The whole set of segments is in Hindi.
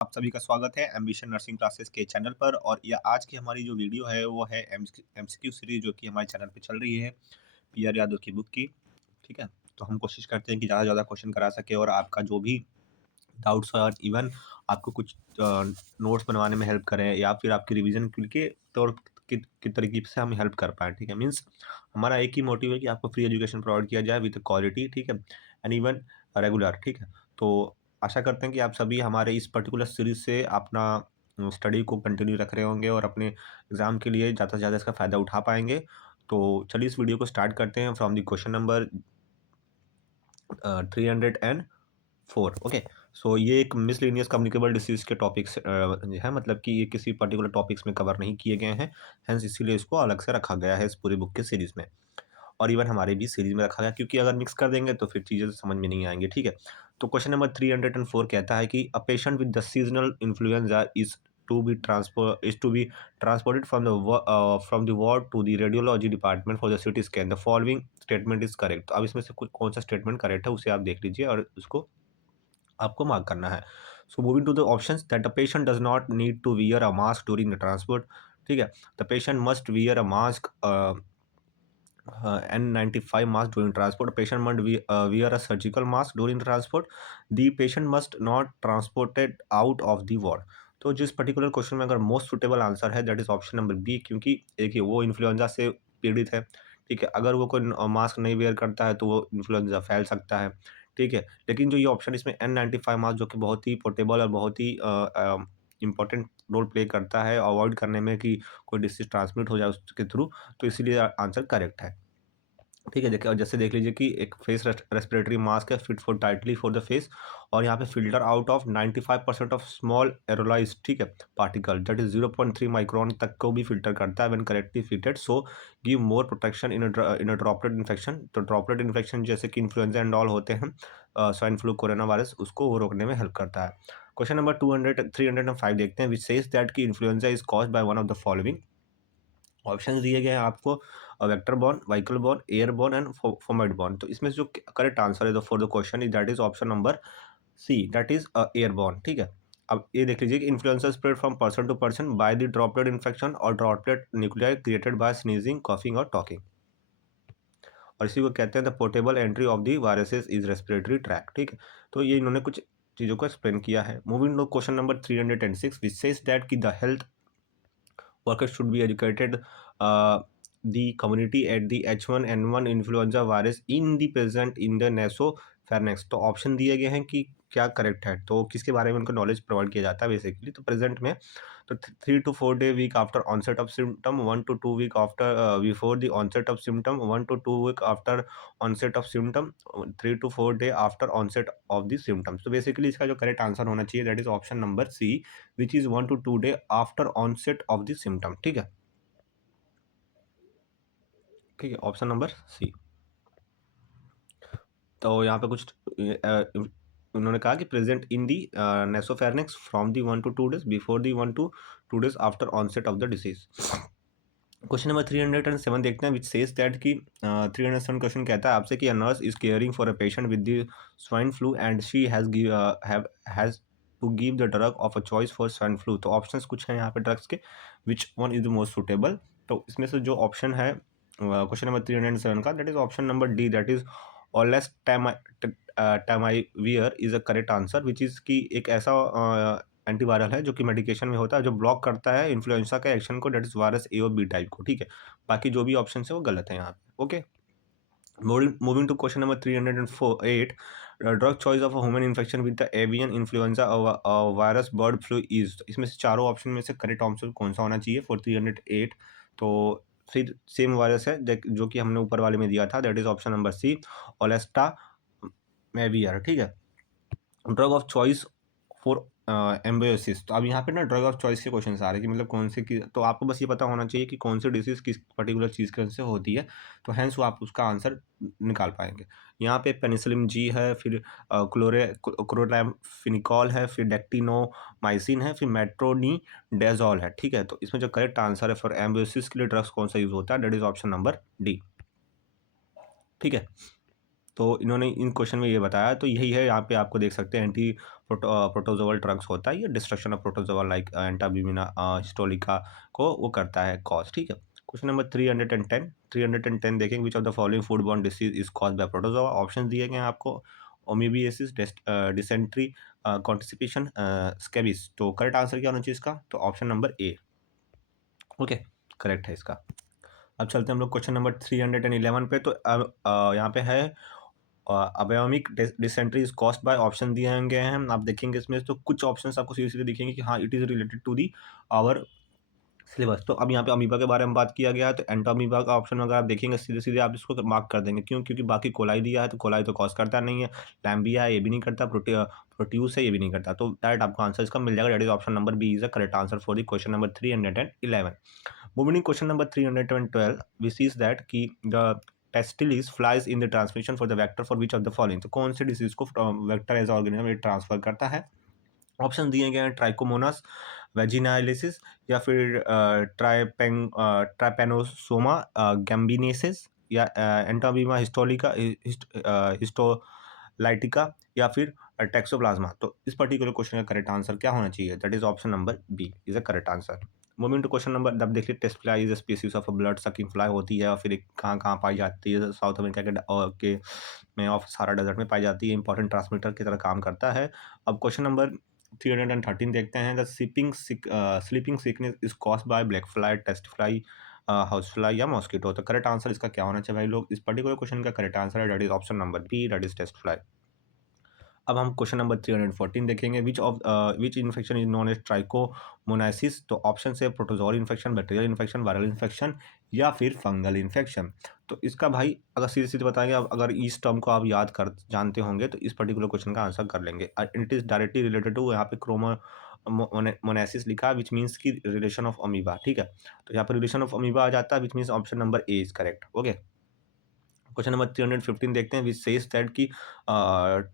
आप सभी का स्वागत है एम्बिशन नर्सिंग क्लासेस के चैनल पर। और यह आज की हमारी जो वीडियो है वो है एमसीक्यू सीरीज जो कि हमारे चैनल पे चल रही है पीआर यादव की बुक की। ठीक है, तो हम कोशिश करते हैं कि ज़्यादा से ज़्यादा क्वेश्चन करा सके और आपका जो भी डाउट्स और इवन आपको कुछ नोट्स बनवाने में हेल्प करें या फिर आपकी रिवीजन के तौर की तरीके से हम हेल्प कर पाएँ। ठीक है, मीन्स हमारा एक ही मोटिव है कि आपको फ्री एजुकेशन प्रोवाइड किया जाए विद क्वालिटी। ठीक है, एंड इवन रेगुलर। ठीक है, तो आशा करते हैं कि आप सभी हमारे इस पर्टिकुलर सीरीज से अपना स्टडी को कंटिन्यू रख रहे होंगे और अपने एग्जाम के लिए ज़्यादा से ज़्यादा इसका फ़ायदा उठा पाएंगे। तो चलिए इस वीडियो को स्टार्ट करते हैं from the question number 304। Okay, so ये एक मिसलिनियस कम्युनिकेबल डिसीज के टॉपिक्स है, मतलब कि ये किसी पर्टिकुलर टॉपिक्स में कवर नहीं किए गए हैं। हेंस इसीलिए इसको अलग से रखा गया है इस पूरी बुक के सीरीज में। और इवन हमारे भी सीरीज में रखा गया, क्योंकि अगर मिक्स कर देंगे तो फिर चीज़ें समझ में नहीं आएंगी। ठीक है, तो क्वेश्चन नंबर 304 कहता है कि a patient with the seasonal influenza is to be transported from the ward to the radiology department for the CT scan. The following statement is correct. तो अब इसमें से कुछ कौन सा स्टेटमेंट करेक्ट है उसे आप देख लीजिए और उसको आपको मार्क करना है। So moving to the options that the patient does not need to wear a mask during the transport. ठीक है, the patient must wear a mask N95 mask during transport. A patient must wear a surgical mask during transport. The patient must not transported out of the ward. तो जिस पर्टिकुलर क्वेश्चन में अगर मोस्ट सुटेबल आंसर है that is option number B, क्योंकि देखिए वो इन्फ्लुएंजा से पीड़ित है। ठीक है, अगर वो कोई मास्क नहीं वेयर करता है तो वो इन्फ्लुएंजा फैल सकता है। ठीक है, लेकिन जो ये ऑप्शन इसमें N95 मास्क जो कि बहुत ही पोर्टेबल और बहुत ही इंपॉर्टेंट रोल प्ले करता है अवॉइड करने में कि कोई डिसीज ट्रांसमिट हो जाए उसके थ्रू, तो इसीलिए आंसर करेक्ट है। ठीक है, देखिए और जैसे देख लीजिए कि एक फेस रेस्पिरेटरी मास्क है fit for tightly for the face, और यहाँ पे filter out of 95% of small aerosols. ठीक है, पार्टिकल दैट इज 0.3 माइक्रोन तक को भी फिल्टर करता है when correctly fitted. So give more protection in a droplet infection. तो ड्रॉपलेट इन्फेक्शन जैसे कि इन्फ्लुएंजा एंड ऑल होते हैं, स्वाइन फ्लू, कोरोना वायरस, उसको वो रोकने में हेल्प करता है। क्वेश्चन नंबर 305 देखते हैं, विच सेज दैट की influenza is caused by one of the following. Option दिए गए हैं आपको, vector borne, vehicle borne, airborne and fomite borne. तो इसमें से जो करेक्ट आंसर है for the question is that is option number C, that is airborne. ठीक है, अब ये देख लीजिए कि influenza spread from person to person by the droplet infection और droplet nuclei created by sneezing, coughing और टॉकिंग। और इसी को कहते हैं the portable entry of the viruses is respiratory tract. ठीक है, तो ये इन्होंने कुछ चीज़ों को एक्सप्लेन किया है। Moving to question number 306 which says that की the health workers should be educated the community at the H1N1 influenza virus in the present in the nasopharynx। तो ऑप्शन दिए गए हैं कि क्या करेक्ट है, तो किसके बारे में उनको नॉलेज प्रोवाइड किया जाता है बेसिकली। तो प्रेजेंट में तो 3 to 4 day week after onset of symptom, 1 to 2 week after before the onset of symptom, 1 to 2 week after onset of symptom, 3 to 4 day after onset of the symptoms. तो बेसिकली इसका जो करेक्ट आंसर होना चाहिए that is option number C, which is 1 to 2 day after onset of the symptom. ठीक है, ठीक है, ऑप्शन नंबर सी। तो यहाँ पे कुछ उन्होंने कहा कि present in the nasopharynx from the 1 to 2 days before the 1 to 2 days after onset of the disease. Question number 307 देखते हैं, विच सेज दैट की 307 क्वेश्चन कहता है आपसे कि a nurse is caring for a patient with the swine flu and she has to give the drug of a choice for swine flu. तो ऑप्शंस कुछ हैं यहाँ पे ड्रग्स के, which one is the most suitable. तो इसमें से जो ऑप्शन है क्वेश्चन नंबर 307 का that is option number D, that is oseltamivir is a correct answer, which is की एक ऐसा एंटीवायरल है जो कि मेडिकेशन में होता है जो ब्लॉक करता है इन्फ्लुएंजा के एक्शन को, डेट इज वायरस ए और बी टाइप को। ठीक है, बाकी जो भी ऑप्शन है वो गलत है यहाँ पे। Okay, moving to question number 308, drug choice of a human infection with the avian influenza virus bird flu is. इसमें से चारों ऑप्शन में से करेक्ट ऑप्शन कौन सा होना चाहिए फॉर 308। तो फिर सेम वायरस है जो कि हमने ऊपर वाले में दिया था, that is option number C, ओलेस्टा मेवियर। ठीक है, drug of choice for amoebiasis. तो अब यहाँ पे ना ड्रग ऑफ चॉइस के क्वेश्चन आ रहे हैं कि मतलब कौन से की, तो आपको बस ये पता होना चाहिए कि कौन सी डिसीज किस पर्टिकुलर चीज़ के वजह से होती है, तो हैंस वो आप उसका आंसर निकाल पाएंगे। यहाँ पे पेनिसिलिन जी है, फिर क्लोराम्फेनिकॉल है, फिर डेक्टिनोमाइसिन है, फिर मेट्रोनीडेजॉल है। ठीक है, तो इसमें जो करेक्ट आंसर है फॉर एम्बियोसिस के लिए ड्रग्स कौन सा यूज होता है, that is option number D. ठीक है, तो इन्होंने इन क्वेश्चन में ये बताया, तो यही है, यहाँ पे आपको देख सकते हैं एंटी प्रोटोजोअल ड्रग्स होता है, ये destruction of protozoa like entamoeba histolytica को वो करता है कॉज, ठीक है। क्वेश्चन नंबर 310 देखेंगे, विच of the following food borne disease is cause by protozoa. Option दिए गए हैं आपको, ओमीबिएसिस, डिसेंट्री, कॉन्स्टिपेशन, स्केबिस। तो करेक्ट आंसर क्या होना चाहिए इसका, तो ऑप्शन नंबर ए, ओके, करेक्ट है इसका। अब चलते हैं हम लोग क्वेश्चन नंबर 311 पे। तो अब यहाँ पे है अबायोमिक dysentery is caused by, option दिए गए हैं, आप देखेंगे इसमें तो कुछ ऑप्शंस आपको सीधे सीधे दिखेंगे कि हाँ it is related to the our syllabus. तो अब यहाँ पे अमीबा के बारे में बात किया गया है, तो एंटोमीबा का ऑप्शन अगर आप देखेंगे सीधे सीधे आप इसको मार्क कर देंगे, क्यों, क्योंकि बाकी कोलाई दिया है, तो कोलाई तो कॉज करता नहीं है, लैम्बिया है ये भी नहीं करता, प्रोट्यूस है ये भी नहीं करता, तो डायरेक्ट आपको आंसर इसका मिल जाएगा, that is option number B is the correct answer for the question number 311। Moving to question number 312, we sees that कि the pestis flies in the transmission for the vector for which of the following। तो कौन से डिसीज को वेक्टर एज ऑर्गेनिज्म में ट्रांसफर करता है। ऑप्शन दिए गए हैं ट्राइकोमोनास वेजिनालिसिस, या फिर ट्राइपेनोसोमा गैम्बिनेसिस, या एंटाबीमा हिस्टोलिका हिस्टोलाइटिका, या फिर टैक्सोप्लाज्मा। तो इस पर्टिकुलर क्वेश्चन का करेक्ट आंसर क्या होना चाहिए, that is option number B is a correct answer. Moving to question number, अब देखिए tsetse fly is species of blood sucking fly होती है, और फिर कहाँ कहाँ पाई जाती है, साउथ अमेरिका के में ऑफ सारा डेजर्ट में पाई जाती है, इंपॉर्टेंट ट्रांसमीटर की तरह काम करता है। अब क्वेश्चन नंबर 313 देखते हैं, the sleeping sickness is caused by black fly, tsetse fly, house fly या मॉस्किटो। तो करेक्ट आंसर इसका क्या होना चाहिए भाई लोग, इस पर्टिकुलर क्वेश्चन का करेक्ट आंसर है that is option number B, that is tsetse fly. अब हम क्वेश्चन नंबर 314 देखेंगे, which infection is known as trichomoniasis. तो ऑप्शन से protozoal infection, bacterial infection, viral infection, या फिर फंगल इन्फेक्शन। तो इसका भाई अगर सीधे सीधे बताएंगे, अब अगर इस टर्म को आप याद कर जानते होंगे तो इस पर्टिकुलर क्वेश्चन का आंसर कर लेंगे। It is directly related to, यहाँ पे मोनासिस लिखा है, विच मीन्स की रिलेशन ऑफ अमीबा, ठीक है। तो यहाँ पर रिलेशन ऑफ अमीबा आ जाता है, which means option number A is correct, okay. Question number 315 देखते हैं, विच सेज दैट कि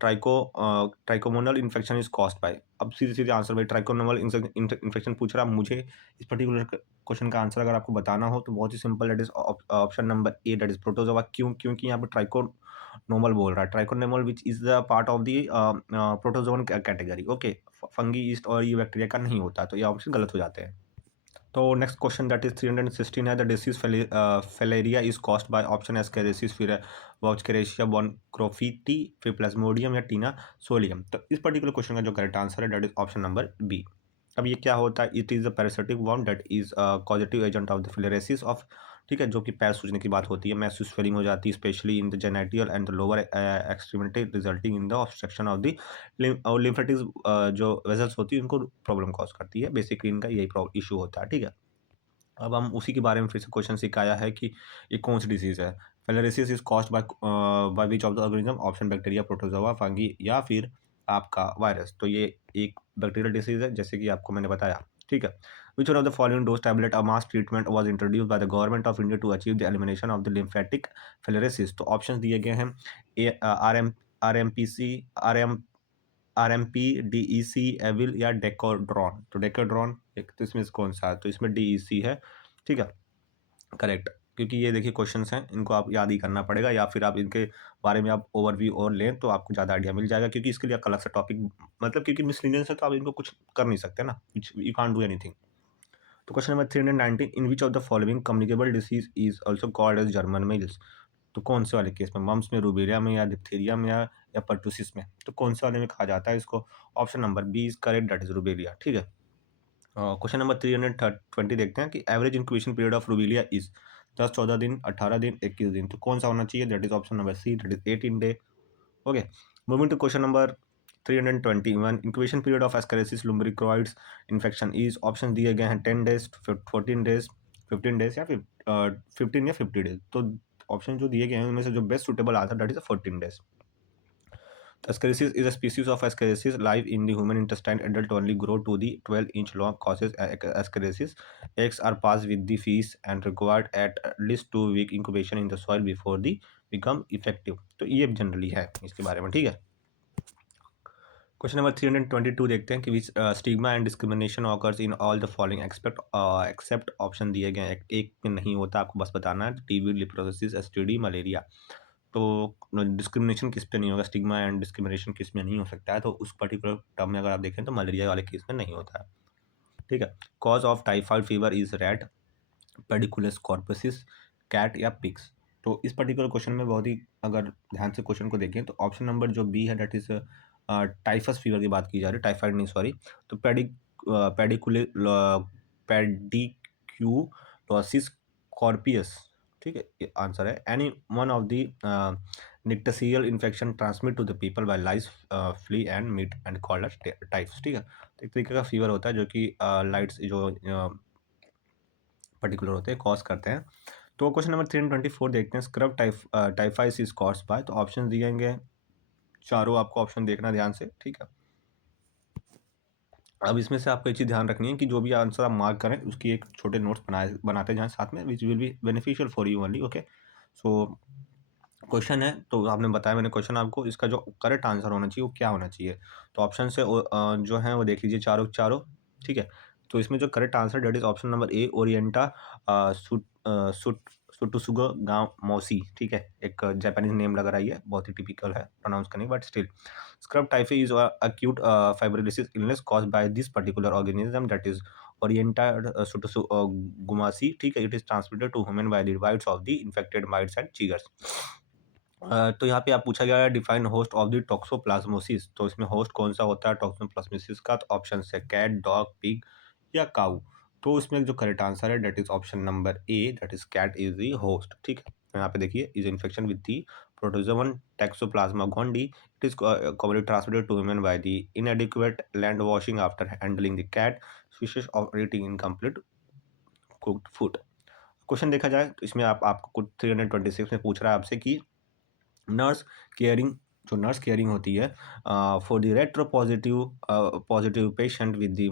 ट्राइकोमोनल इन्फेक्शन इज कॉस्ड बाय। अब सीधे सीधे आंसर भाई, ट्राइकोमोनल इन्फेक्शन पूछ रहा है मुझे, इस पर्टिकुलर क्वेश्चन का आंसर अगर आपको बताना हो तो बहुत ही simple, that is option number A, that is protozoa. क्यों, क्योंकि यहाँ पे ट्राइकोनोमल बोल रहा है, trichomonas which is the part of the protozoan category, okay. Fungi yeast और ये बैक्टीरिया का नहीं होता, तो ये ऑप्शन गलत हो जाते हैं। तो नेक्स्ट क्वेश्चन दैट इज 316 है, the disease filaria is caused by, option ascariasis, फिर वॉचकेरेशिया बॉनक्रोफिटी, फिर प्लाज्मोडियम या टीना सोलियम। तो इस पर्टिकुलर क्वेश्चन का जो करेक्ट आंसर है that is option number B. अब ये क्या होता है, it is a parasitic worm that is causative agent of the filariasis of, ठीक है, जो कि पैर सूजने की बात होती है, मैसिव स्वेलिंग हो जाती है especially in the genital and the lower extremity, resulting in the obstruction of the और लिम्फेटिक जो वेजल्स होती है उनको प्रॉब्लम कॉज करती है, बेसिकली इनका यही इशू होता है, ठीक है। अब हम उसी के बारे में फिर से क्वेश्चन सिखाया है कि ये कौन सी डिजीज़ है। Filariasis is caused by which of the organism, option bacteria, protozoa, fungi, या फिर आपका वायरस। तो ये एक बैक्टीरियल डिसीज है, जैसे कि आपको मैंने बताया, ठीक है। Which one of the following dose tablet a mass treatment was introduced by the government of India to achieve the elimination of the lymphatic filariasis. तो ऑप्शन दिए गए हैं, A R M P C, RMP, DEC, Avil, या डेकोड्रॉन। तो डेकोड्रॉन एक, तो इसमें से कौन सा है, तो इसमें डीईसी है, ठीक है, करेक्ट। क्योंकि ये देखिए क्वेश्चंस हैं, इनको आप याद ही करना पड़ेगा, या फिर आप इनके बारे में आप ओवरव्यू और लें तो आपको ज़्यादा आइडिया मिल जाएगा, क्योंकि इसके लिए एक अलग सा टॉपिक, मतलब क्योंकि मिसलिनियस है तो आप इनको कुछ कर नहीं सकते ना, यू कांट डू एनीथिंग। तो question number 319, in which of the following communicable disease is also called as German measles. तो कौन से वाले केस में, मम्स में, रूबेरिया में, या डिप्थीरिया में, या परटूसिस में। तो कौन से वाले में कहा जाता है इसको, option number B is correct, that is rubella, ठीक है। क्वेश्चन नंबर 320 देखते हैं कि average incubation period of rubella is 10, 14 दिन, 18 दिन, 21 दिन। तो कौन सा होना चाहिए, that is option number C, that is 18 day, okay. Moving to question number 321, incubation period of ascariasis lumbricoides infection is, option दिए गए हैं 10 डेज, 14 डेज, 15 डेज, या फिर 15 या 50 डेज। तो ऑप्शन जो दिए गए हैं उनमें से जो best suitable answer that is 14 days. Ascaris is a species of Ascaris live in the human intestine. Adult only grow to the 12-inch long, causes Ascaris. Eggs are passed with the feces and required at least 2 week incubation in the soil before they become effective. तो ये जनरली है इसके बारे में, ठीक है। क्वेश्चन नंबर 322 देखते हैं कि which stigma and discrimination occurs in all the following except option दिए गए हैं, एक में नहीं होता, आपको बस बताना है, टीबी, लिप्रोसिस, एसटीडी, मलेरिया। तो डिस्क्रिमिनेशन किस पे नहीं होगा, स्टिग्मा एंड डिस्क्रिमिनेशन किस में नहीं हो सकता है, तो उस पर्टिकुलर टर्म में अगर आप देखें तो मलेरिया वाले केस में नहीं होता है। ठीक है। Cause of typhoid fever is rat, pediculus corporis, cat या पिग्स। तो इस पर्टिकुलर क्वेश्चन में बहुत ही अगर ध्यान से क्वेश्चन को देखें तो ऑप्शन नंबर जो बी है दैट इज टाइफस फीवर की बात की जा रही है, टाइफाइड नहीं सॉरी। तो पेडिकुले पेडिक्यूलोसिस कॉर्पियस, ठीक है, ये आंसर है। Any one of the rickettsial infection transmitted to the people by lice, flea and mite and called as typhus. ठीक है, तो एक तरीके का फीवर होता है जो कि लाइट्स जो पर्टिकुलर होते हैं कॉज करते हैं। तो क्वेश्चन नंबर 324 देखते हैं, स्क्रब टाइफाइस इज कॉज्ड बाय। तो ऑप्शन दिएंगे चारों, आपको ऑप्शन देखना ध्यान से, ठीक है। अब इसमें से आपको एक चीज़ ध्यान रखनी है कि जो भी आंसर आप मार्क करें उसकी एक छोटे नोट्स बनाते जाएं साथ में, which will be beneficial for you only. Okay, so question है तो आपने बताया मैंने क्वेश्चन आपको, इसका जो करेक्ट आंसर होना चाहिए वो क्या होना चाहिए। तो ऑप्शन से जो है वो देख लीजिए चारों चारों, ठीक है। तो इसमें जो correct answer that is option number A, orientia tsutsugamushi, ठीक है, एक जापानीज नेम लग रहा है, ये बहुत ही टिपिकल है प्रोनाउंस करने, but still scrub typhi is acute fibrinolysis illness caused by this particular organism that is Orienta Sutosugumasi, ठीक है। It is transmitted to human by the bites of the infected mites and chiggers। तो यहाँ पे आप पूछा गया है define host of the toxoplasmosis, तो इसमें होस्ट कौन सा होता है टॉक्सोप्लाज्मोसिस का, तो ऑप्शन है कैट, डॉग, पिग या काऊ। तो इसमें जो करेक्ट आंसर है that is option number A, that is cat is the host, ठीक है। तो यहाँ पे देखिए, is infection with the protozoan toxoplasma gondii, it is commonly transmitted to women by the inadequate land washing after handling the cat, species of eating incomplete cooked food। Question देखा जाए तो इसमें आपको कुछ 326 में पूछ रहा है आपसे कि नर्स केयरिंग, जो नर्स केयरिंग होती है for the retro positive positive patient with the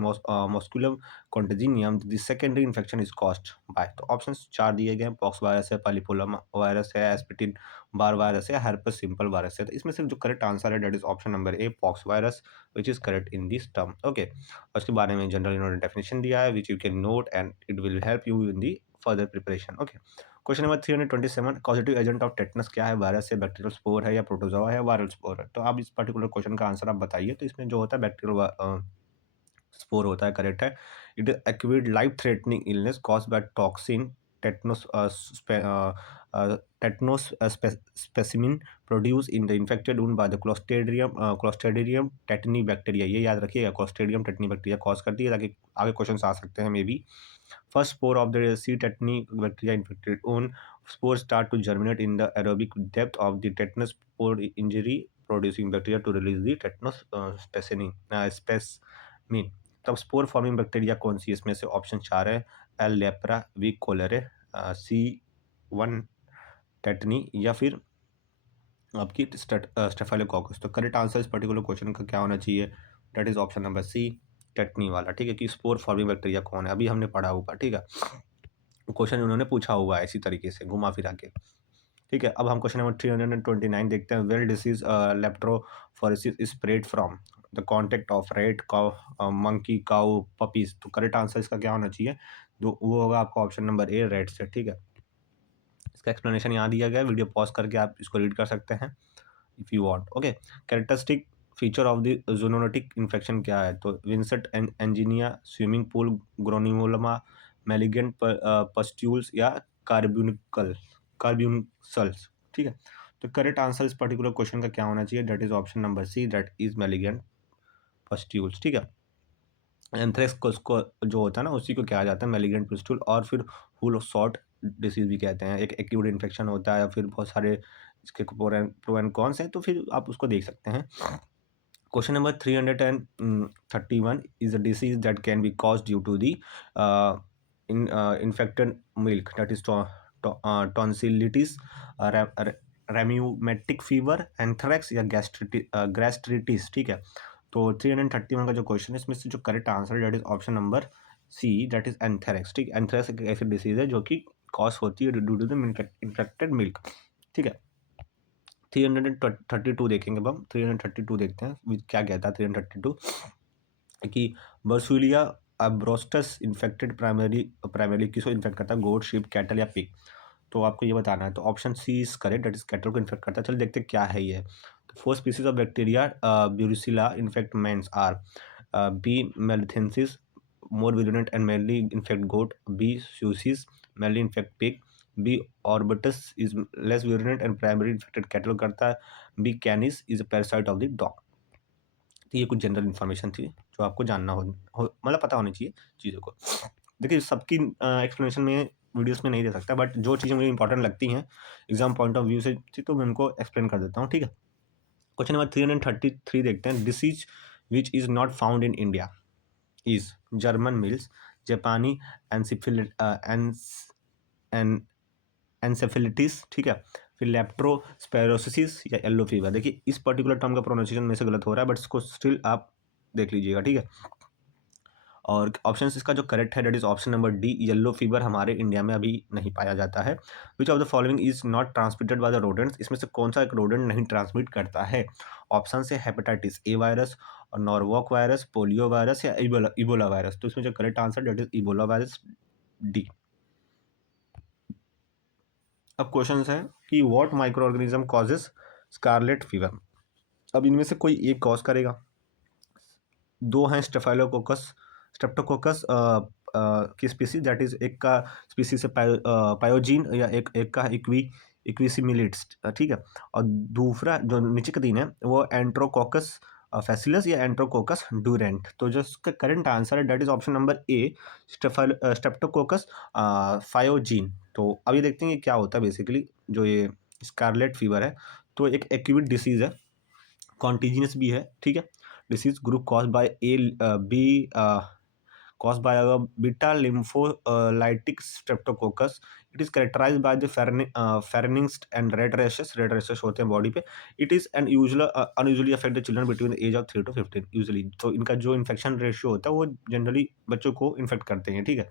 molluscum contagiosum, the secondary infection is caused by. तो ऑप्शन चार दिए गए हैं, पॉक्स वायरस है, पालीपोलम वायरस है, एस्पिटिन बार वायरस है, हर्पस सिंपल वायरस है। तो इसमें से जो करेक्ट आंसर है that is option number A, pox virus, which is correct in this term. Okay, और इसके बारे में जनरल इन्होंने डेफिनेशन दिया है which you can note and it will help you in the further preparation. Okay, question number 327, causative agent of tetanus क्या है, वायरस है, बैक्टीरियल स्पोर है या प्रोटोजोआ है, वायरल स्पोर है। तो आप इस पर्टिकुलर क्वेश्चन का आंसर आप बताइए। तो इसमें जो होता है बैक्टीरियल स्पोर होता है, करेक्ट है। It is acute life threatening illness caused by toxin tetanus tetanospasmin produce in the infected wound by the clostridium tetani bacteria. ये याद रखिएगा, क्लोस्ट्रीडियम टेटनी बैक्टीरिया कॉज करती है, ताकि आगे क्वेश्चन आ सकते हैं may be. First spore of the C. tetani bacteria infected wound. Spores start to germinate in the aerobic depth of the tetanus spore injury producing bacteria to release the tetanus specimen। तब स्पोर फॉर्मिंग बैक्टीरिया कौन सी इसमें से ऑप्शन चार है, L lepra, V cholerae, C one tetani या फिर आपकी स्टेफाइलोकोकस। तो करेक्ट आंसर इस पर्टिकुलर क्वेश्चन का क्या होना चाहिए, that is option number C, tetani वाला, ठीक है। कि स्पोर फॉर्मिंग बैक्टीरिया कौन है, अभी हमने पढ़ा ऊपर, ठीक है। क्वेश्चन उन्होंने पूछा हुआ है इसी तरीके से घुमा फिरा के, ठीक है। अब हम क्वेश्चन नंबर 329 देखते हैं, Weil disease leptospirosis spread from the contact of rat cow monkey cow puppies. तो करेक्ट आंसर इसका क्या होना चाहिए, जो वो होगा आपका ऑप्शन नंबर ए, रेट से, ठीक है। इसका एक्सप्लेनेशन यहाँ दिया गया है, वीडियो पॉज करके आप इसको रीड कर सकते हैं if you want. Okay, characteristic feature of the zoonotic infection क्या है, तो Vincent angina, swimming pool granuloma, malignant pustules या कार्ब्यूनसल्स, ठीक है। तो करेक्ट आंसर इस पर्टिकुलर क्वेश्चन का क्या होना चाहिए, that is option number C, that is malignant pustules, ठीक है। एंथ्रेक्स को उसको जो होता है ना उसी को कहा जाता है मेलिगेंट पुस्टुल, और फिर हुल शॉट डिसीज भी कहते हैं, एक एक्यूट इन्फेक्शन होता है, फिर बहुत सारे इसके प्रो एंड कॉन्स हैं, तो फिर आप उसको देख सकते हैं। Question number 331 is a disease that can be cause due to the infected milk, that is tonsillitis, rheumatic fever, anthrax या गैस्ट्रिटिस, ठीक है। तो 331 का जो क्वेश्चन है इसमें से जो करेक्ट आंसर है that is option number C, that is anthrax, ठीक। एंथ्रेक्स एक ऐसी डिसीज है जो कि कॉज होती है due to the infected milk, ठीक है। 332 देखेंगे, अब हम 332 देखते हैं क्या कहता है 332, कि बर्सुलिया अब्रोस्टस इन्फेक्टेड प्राइमरी किसको इन्फेक्ट करता है, गोट, शीप, कैटल या पिग। तो आपको ये बताना है। तो option C is correct, that is cattle को इन्फेक्ट करता है। चलिए देखते हैं क्या है ये। तो 4 species of bacteria brucella infect man's are B melitensis more virulent and mainly infect goat. B. Sucies mainly infect pig. B. Orbitus is less virulent and primarily infected cattle करता है. B. Canis is a parasite of the dog. तो ये कुछ जनरल इन्फॉर्मेशन थी जो आपको जानना मतलब पता होनी चाहिए चीज़ों को। देखिए सबकी एक्सप्लेनेशन में वीडियोस में नहीं दे सकता, बट जो चीज़ें मुझे इंपॉर्टेंट लगती हैं एग्जाम पॉइंट ऑफ व्यू से तो मैं उनको एक्सप्लेन कर देता हूँ, ठीक है। क्वेश्चन नंबर 333 देखते हैं। Disease which is not found in India is German mills, जापानी एनसेफेलिटिस, ठीक है, फिर लेप्टोस्पायरोसिस या येलो फीवर। देखिए इस पर्टिकुलर टर्म का प्रोनाउंसिएशन में से गलत हो रहा है, बट इसको स्टिल आप देख लीजिएगा, ठीक है। और ऑप्शन इसका जो करेक्ट है that is option number D, yellow fever हमारे इंडिया में अभी नहीं पाया जाता है। विच of the following is not transmitted by the rodents, इसमें से कौन सा एक रोडेंट नहीं ट्रांसमिट करता है। ऑप्शन से हेपेटाइटिस ए वायरस और नॉर्वॉक वायरस, पोलियो वायरस या इबोला वायरस। तो इसमें जो correct answer that is Ebola virus, D. अब क्वेश्चन है कि what micro organism causes scarlet fever. अब इनमें से कोई एक कॉज करेगा। दो हैं स्टेफाइलोकोकस स्ट्रेप्टोकोकस की स्पीसीज, दैट इज एक का स्पीसीज है पायोजीन या एक का इक्विसिमिलिट्स, ठीक है। और दूसरा जो नीचे का तीन है वो एंट्रोकोकस फैसिलस या एंट्रोकोकस ड्यूरेंट। तो जो इसका करंट आंसर है that is option number A, streptococcus pyogenes. तो अब ये देखते हैं कि क्या होता है बेसिकली जो ये स्कारलेट फीवर है। तो एक एक्यूट डिसीज है, कॉन्टीजियस भी है, ठीक है। Disease group cause by A B caused by a beta lympholytic streptococcus. It is characterized by the pharynx and red rashes. Red rashes होते हैं बॉडी पे. It is an unusually affect the children between the age of 3 to 15 usually. तो इनका जो इन्फेक्शन रेशियो होता है वो जनरली बच्चों को इन्फेक्ट करते हैं, ठीक है।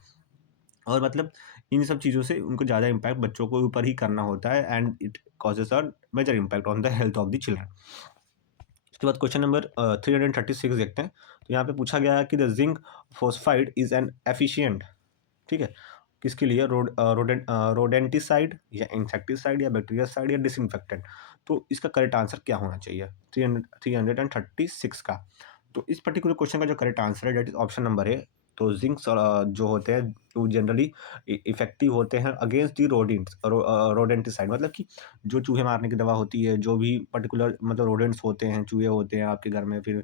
और मतलब इन सब चीज़ों से उनको ज़्यादा इम्पैक्ट बच्चों को ऊपर ही करना होता है and it causes a major impact on the health of the children. इसके बाद क्वेश्चन नंबर 336 देखते हैं। तो यहाँ पे पूछा गया है कि the zinc phosphide is an efficient, ठीक है, किसके लिए, रोडेंटिसाइड या इंसेक्टिसाइड या बैक्टीरियासाइड या डिसइंफेक्टेंट। तो इसका करेक्ट आंसर क्या होना चाहिए 336 का। तो इस पर्टिकुलर क्वेश्चन का जो करेक्ट आंसर है that is option number A. तो जिंक जो होते हैं वो जनरली इफेक्टिव होते हैं अगेंस्ट दी रोडेंटिसाइड, मतलब कि जो चूहे मारने की दवा होती है, जो भी पर्टिकुलर मतलब रोडेंट्स होते हैं, चूहे होते हैं आपके घर में, फिर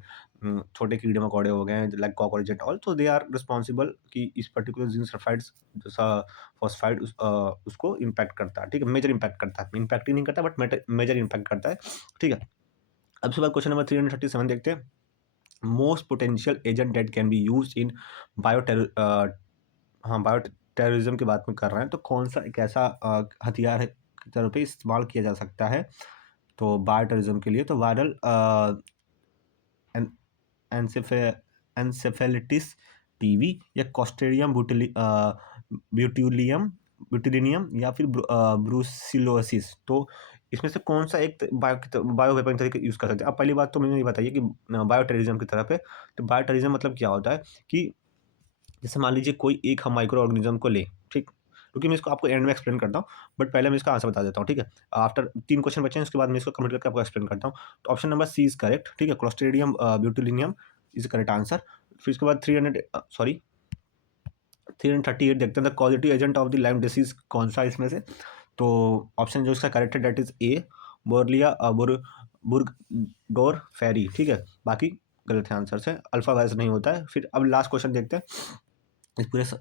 छोटे कीड़े मकोड़े हो गए लाइक कॉकरोच एंड ऑल, तो दे आर रिस्पॉन्सिबल कि इस पर्टिकुलर जिंक सल्फाइड्स फॉस्फाइड उसको इम्पैक्ट करता है, ठीक है, मेजर इम्पैक्ट करता है, इम्पैक्ट ही नहीं करता बट मेजर इम्पैक्ट करता है, ठीक है। अब उसके बाद क्वेश्चन नंबर 337 देखते हैं। Most potential agent date can be use in bioterrorism की बात में कर रहे हैं, तो कौन सा एक ऐसा हथियार है के तौर पे इस्तेमाल किया जा सकता है तो बायोटेररिज्म के लिए। तो वायरल एनसेफेलिटिस टीवी या कॉस्ट्रेडियम ब्यूटिलिनियम या फिर ब्रूसिलोसिस। तो इसमें से कौन सा एक बायो वेपन तरीके यूज़ कर सकते हैं। अब पहली बात तो मुझे ये बताइए कि बायो टेररिज्म की तरफ है। तो बायो टेररिज्म मतलब क्या होता है कि जैसे मान लीजिए कोई एक हम माइक्रो ऑर्गेनिज्म को ले, ठीक, क्योंकि मैं इसको आपको एंड में एक्सप्लेन करता हूँ, बट पहले मैं इसका आंसर बता देता हूँ, ठीक है। आफ्टर 3 क्वेश्चन बचे हैं, उसके बाद मैं इसको कंप्लीट करके आपको एक्सप्लेन करता हूँ। तो option number C is correct, ठीक है, Clostridium botulinum is correct answer. फिर उसके बाद 338 देखते हैं the causative agent of the Lyme disease कौन सा है इसमें से। तो ऑप्शन जो इसका करेक्ट है डेट इज ए, बोरलिया बुर्गडोर फेरी, ठीक है, बाकी गलत है आंसर से, अल्फा वायरस नहीं होता है। फिर अब लास्ट क्वेश्चन देखते हैं इस पूरे इस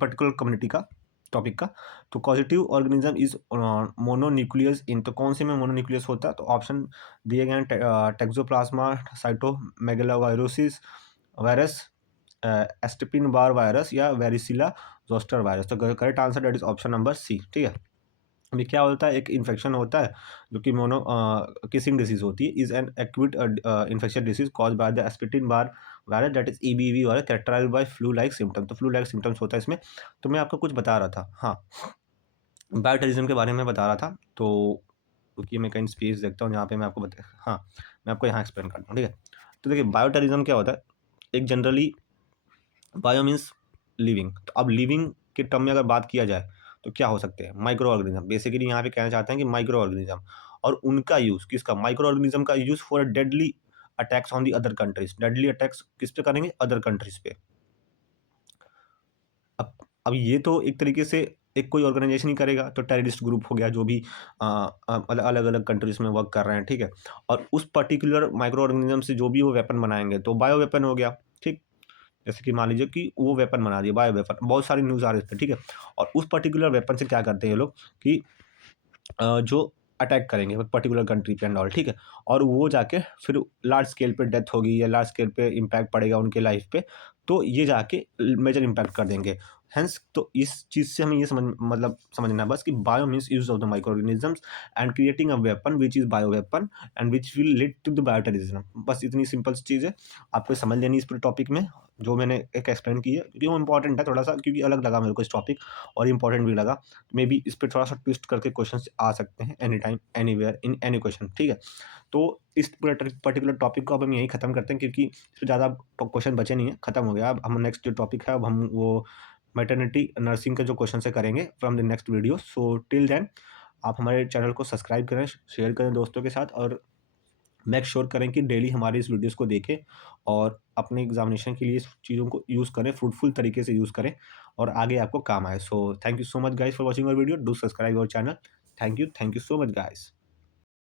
पर्टिकुलर कम्युनिटी का टॉपिक का। तो पॉजिटिव ऑर्गेनिज्म इज मोनोन्यूक्लियस इन, तो कौन से में मोनोन्यूक्लियस होता है। तो ऑप्शन दिए गए हैं टेक्सोप्लाज्मा साइटोमेगालोवायरोसिस वायरस, एस्टिपिन बार वायरस या वेरिसिला जोस्टर वायरस। तो correct answer that is option number C, ठीक है। अभी क्या होता है, एक इन्फेक्शन होता है जो कि मोनो किसिंग डिसीज होती है, is an acute infection disease cause by the Epstein Barr virus that is EBV virus characterized by flu like symptom. तो फ्लू लाइक सिम्टम्स होता है इसमें। तो मैं आपको कुछ बता रहा था, हाँ, बायोटेरिज्म के बारे में बता रहा था। तो क्योंकि मैं कहीं स्पेस देखता हूँ जहाँ पे मैं आपको हाँ, मैं आपको यहाँ एक्सप्लेन करता हूँ, ठीक है। तो देखिए बायोटेरिज्म क्या होता है, एक जनरली बायो मीन्स लिविंग। तो अब लिविंग के टर्म में अगर बात किया जाए तो क्या हो सकते हैं? Micro organism. बेसिकली यहाँ पे कहना चाहते हैं कि माइक्रो ऑर्गेनिज़्म और उनका यूज़ किसका? माइक्रो ऑर्गेनिज़्म का use for deadly attacks on the other countries. Deadly attacks किस पे करेंगे? अदर कंट्रीज़ पे। अब ये तो एक तरीके से एक कोई ऑर्गेनाइजेशन ही करेगा, तो टेररिस्ट ग्रुप हो गया जो भी मतलब अलग-अलग कंट्रीज़ में वर्क कर रहे हैं, ठीक है? और उस पर्टिकुलर माइक्रो ऑर्गेनिज़्म से जो भी वो वेपन बनाएँगे, तो बायो वेपन हो गया, ठीक? जैसे कि मान लीजिए कि वो वेपन बना दिया, बायो वेपन, बहुत सारी न्यूज़ आ रही है इस पे, ठीक है? और उस पर्टिकुलर वेपन से क्या करते हैं ये लोग कि जो अटैक करेंगे पर्टिकुलर कंट्री पे एंड ऑल, ठीक है? और वो जाके फिर लार्ज स्केल पे डेथ होगी या लार्ज स्केल पे इम्पैक्ट पड़ेगा उनके लाइफ पे, तो ये जाके मेजर इम्पैक्ट कर देंगे। हेंस तो इस चीज़ से हमें ये समझना है बस कि bio means use of the micro organisms and creating a weapon which is bio weapon and which will lead to the bio terrorism. बस इतनी सिंपल सी चीज़ है, आपको समझ लेनी है इस पूरे टॉपिक में, जो मैंने एक एक्सप्लेन की है, क्योंकि वो इम्पोर्टेंट है थोड़ा-सा, क्योंकि अलग लगा मेरे को इस टॉपिक और इम्पोर्टेंट भी लगा। मे बी इस पे थोड़ा-सा ट्विस्ट करके क्वेश्चंस आ सकते हैं any time, anywhere, in any question, ठीक है? तो इस पर्टिकुलर टॉपिक को अब हम यहीं खत्म करते हैं, क्योंकि इसमें ज़्यादा क्वेश्चन बचे नहीं है, खत्म हो गया। अब हम नेक्स्ट जो टॉपिक है, अब हम वो मैटरनिटी नर्सिंग के जो क्वेश्चन से करेंगे from the next video. So till then आप हमारे चैनल को सब्सक्राइब करें, शेयर करें दोस्तों के साथ और मेक श्योर करें कि डेली हमारी इस वीडियोस को देखें और अपने एग्जामिनेशन के लिए इस चीज़ों को यूज़ करें, फ्रूटफुल तरीके से यूज़ करें और आगे आपको काम आए। So thank you so much guys for watching our video. Do subscribe our channel. Thank you so much guys.